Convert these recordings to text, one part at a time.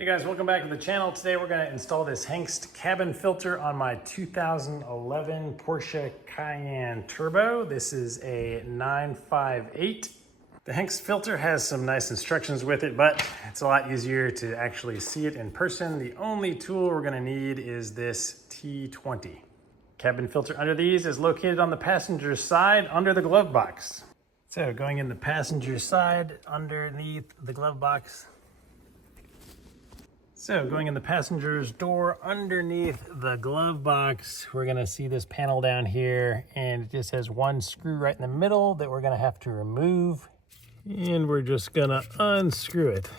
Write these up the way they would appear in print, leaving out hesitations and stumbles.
Hey guys, welcome back to the channel. Today we're going to install this Hengst cabin filter on my 2011 Porsche Cayenne Turbo. This is a 958. The Hengst filter has some nice instructions with it, but it's a lot easier to actually see it in person. The only tool we're going to need is this T20. Cabin filter under these is located on the passenger side under the glove box. So going in the passenger side underneath the glove box. So going in the passenger's door underneath the glove box, we're gonna see this panel down here, and it just has one screw right in the middle that we're gonna have to remove. And we're just gonna unscrew it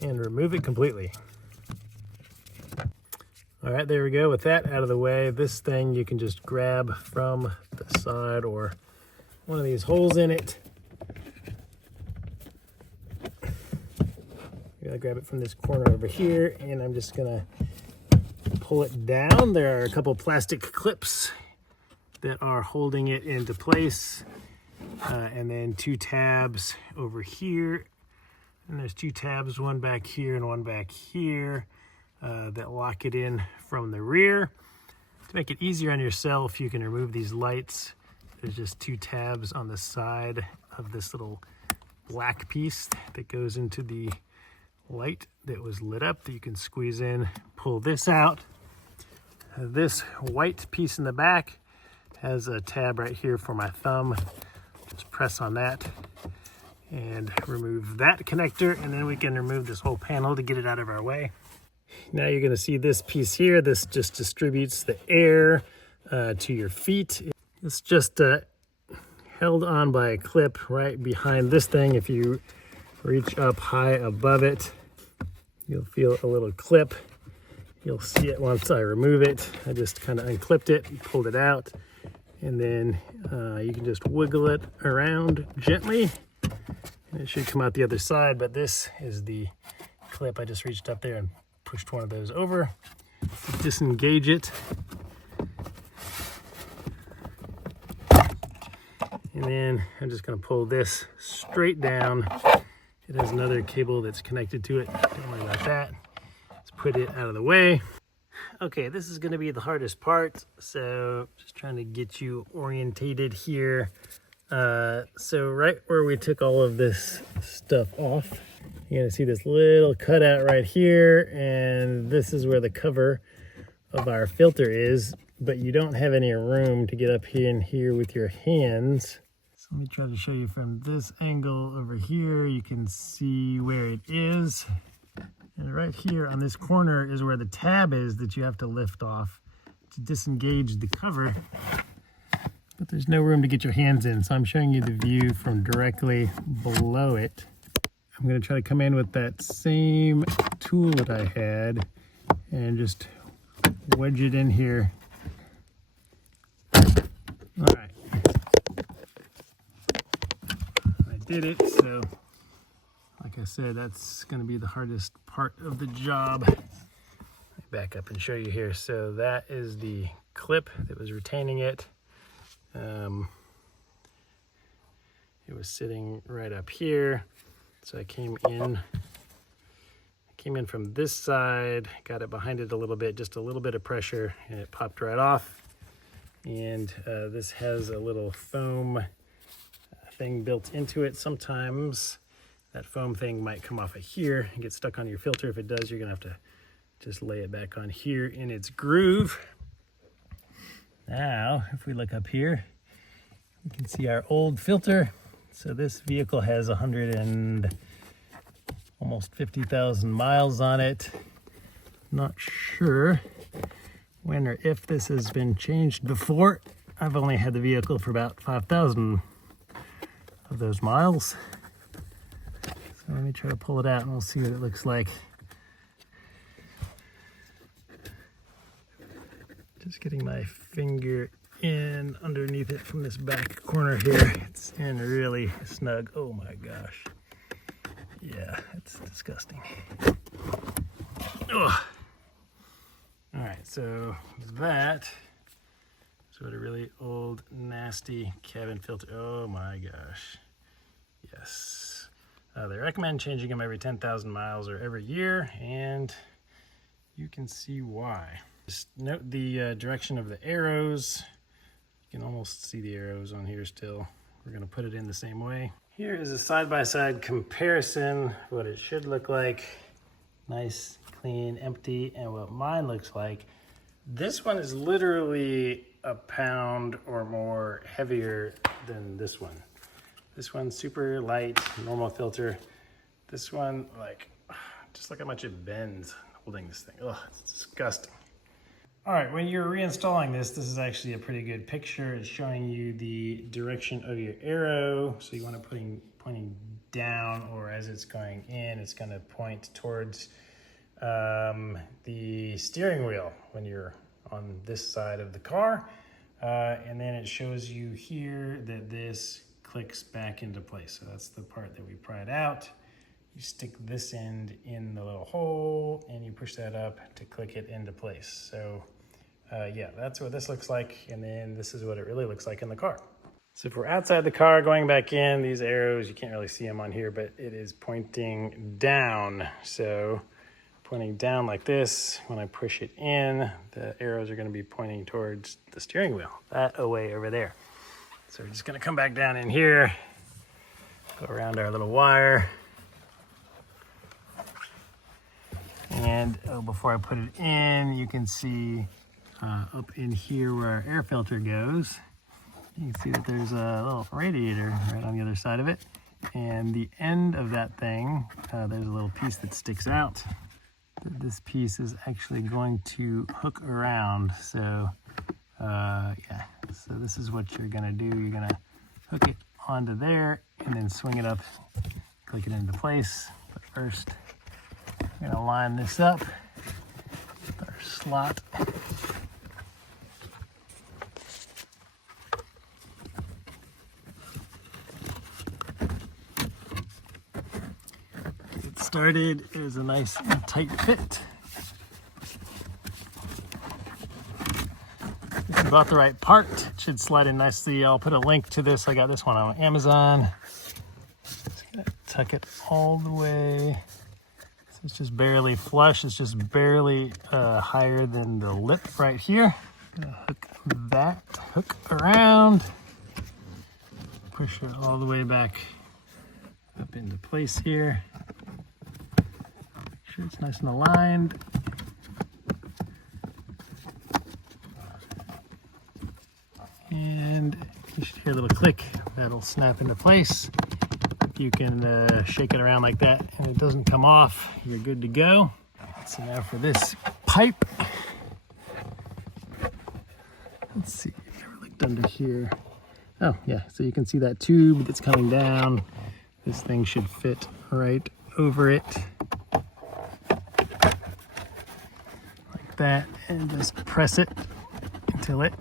and remove it completely. All right, there we go. With that out of the way, this thing you can just grab from the side or one of these holes in it. I grab it from this corner over here, and I'm just gonna pull it down. There are a couple plastic clips that are holding it into place, and then two tabs over here, and there's two tabs, one back here and one back here, that lock it in from the rear. To make it easier on yourself, you can remove these lights. There's just two tabs on the side of this little black piece that goes into the light that was lit up that you can squeeze in, pull this out. This white piece in the back has a tab right here for my thumb. Just press on that and remove that connector, and then we can remove this whole panel to get it out of our way. Now you're going to see this piece here. This just distributes the air to your feet. It's just held on by a clip right behind this thing. If you reach up high above it, you'll feel a little clip. You'll see it once I remove it. I just kind of unclipped it and pulled it out, and then you can just wiggle it around gently and it should come out the other side. But this is the clip. I just reached up there and pushed one of those over, disengage it, and then I'm just going to pull this straight down. It has another cable that's connected to it. Don't worry about that. Let's put it out of the way. Okay, this is going to be the hardest part, so just trying to get you orientated here. So right where we took all of this stuff off, you're going to see this little cutout right here, and this is where the cover of our filter is, but you don't have any room to get up here and here with your hands. So let me try to show you from this angle over here. You can see where it is. And right here on this corner is where the tab is that you have to lift off to disengage the cover. But there's no room to get your hands in, so I'm showing you the view from directly below it. I'm going to try to come in with that same tool that I had and just wedge it in here. All right. Did it, so like I said, that's going to be the hardest part of the job. Let me back up and show you here. So that is the clip that was retaining it. It was sitting right up here, so I came in from this side, got it behind it a little bit, just a little bit of pressure, and it popped right off. And this has a little foam thing built into it. Sometimes that foam thing might come off of here and get stuck on your filter. If it does, you're gonna have to just lay it back on here in its groove. Now, if we look up here, you can see our old filter. So this vehicle has almost 50,000 miles on it. Not sure when or if this has been changed before. I've only had the vehicle for about 5,000 of those miles. So let me try to pull it out and we'll see what it looks like. Just getting my finger in underneath it from this back corner here. It's in really snug. Oh my gosh. Yeah, it's disgusting. Ugh. All right, so that is what a really old, nasty cabin filter. Oh my gosh. Yes. They recommend changing them every 10,000 miles or every year, and you can see why. Just note the direction of the arrows. You can almost see the arrows on here still. We're gonna put it in the same way. Here is a side-by-side comparison, what it should look like. Nice, clean, empty, and what mine looks like. This one is literally a pound or more heavier than this one. This one's super light, normal filter. This one, like, just look how much it bends holding this thing. Ugh, it's disgusting. All right, when you're reinstalling this is actually a pretty good picture. It's showing you the direction of your arrow. So you want to pointing down, or as it's going in, it's going to point towards the steering wheel when you're on this side of the car. And then it shows you here that this clicks back into place. So that's the part that we pried out. You stick this end in the little hole and you push that up to click it into place. So yeah, that's what this looks like. And then this is what it really looks like in the car. So if we're outside the car going back in, these arrows, you can't really see them on here, but it is pointing down. So pointing down like this, when I push it in, the arrows are going to be pointing towards the steering wheel, that away over there. So we're just going to come back down in here, go around our little wire. And before I put it in, you can see up in here where our air filter goes, you can see that there's a little radiator right on the other side of it. And the end of that thing, there's a little piece that sticks out. This piece is actually going to hook around. So yeah, so this is what you're gonna do. You're gonna hook it onto there and then swing it up, click it into place. But first, we're gonna line this up with our slot. Get started. It was a nice and tight fit. If you bought the right part, it should slide in nicely. I'll put a link to this. I got this one on Amazon. Just gonna tuck it all the way. So it's just barely flush. It's just barely higher than the lip right here. Gonna hook that hook around. Push it all the way back up into place here. Make sure it's nice and aligned. And you should hear a little click. That'll snap into place. You can shake it around like that and it doesn't come off. You're good to go. So now for this pipe. Let's see, I've never looked under here. Oh yeah, so you can see that tube that's coming down. This thing should fit right over it. Like that, and just press it until it's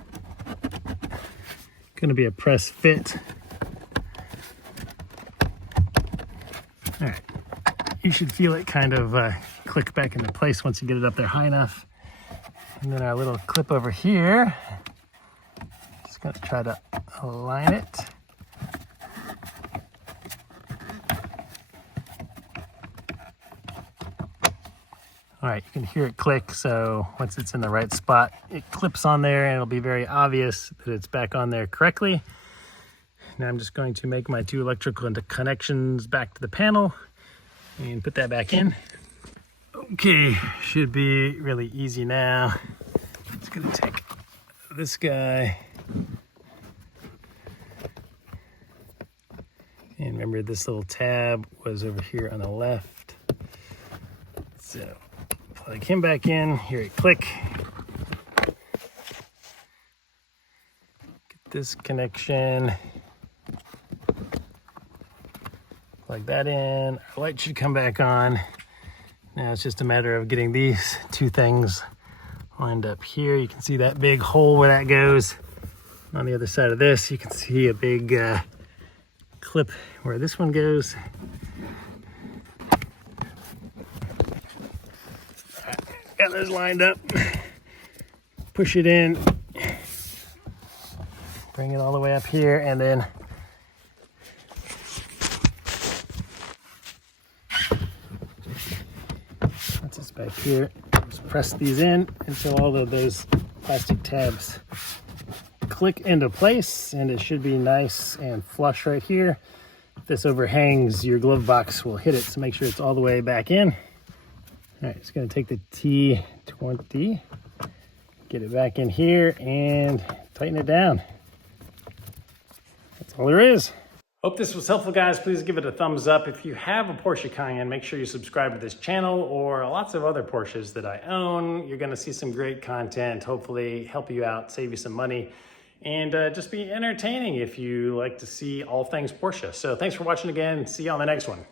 gonna be a press fit. All right, you should feel it kind of click back into place once you get it up there high enough. And then our little clip over here, just gonna try to align it. All right, you can hear it click, so once it's in the right spot, it clips on there and it'll be very obvious that it's back on there correctly. Now I'm just going to make my two electrical connections back to the panel and put that back in. Okay, should be really easy now. Just gonna take this guy. And remember, this little tab was over here on the left. So plug him back in, hear it click. Get this connection. Plug that in, our light should come back on. Now it's just a matter of getting these two things lined up here. You can see that big hole where that goes. On the other side of this, you can see a big clip where this one goes. Got those lined up. Push it in. Bring it all the way up here and then back here. Just press these in until all of those plastic tabs click into place, and it should be nice and flush right here. If this overhangs, your glove box will hit it, so make sure it's all the way back in. All right, just gonna take the T20, get it back in here and tighten it down. That's all there is. Hope this was helpful, guys. Please give it a thumbs up. If you have a Porsche Cayenne, make sure you subscribe to this channel or lots of other Porsches that I own. You're gonna see some great content, hopefully help you out, save you some money, and just be entertaining if you like to see all things Porsche. So thanks for watching again. See you on the next one.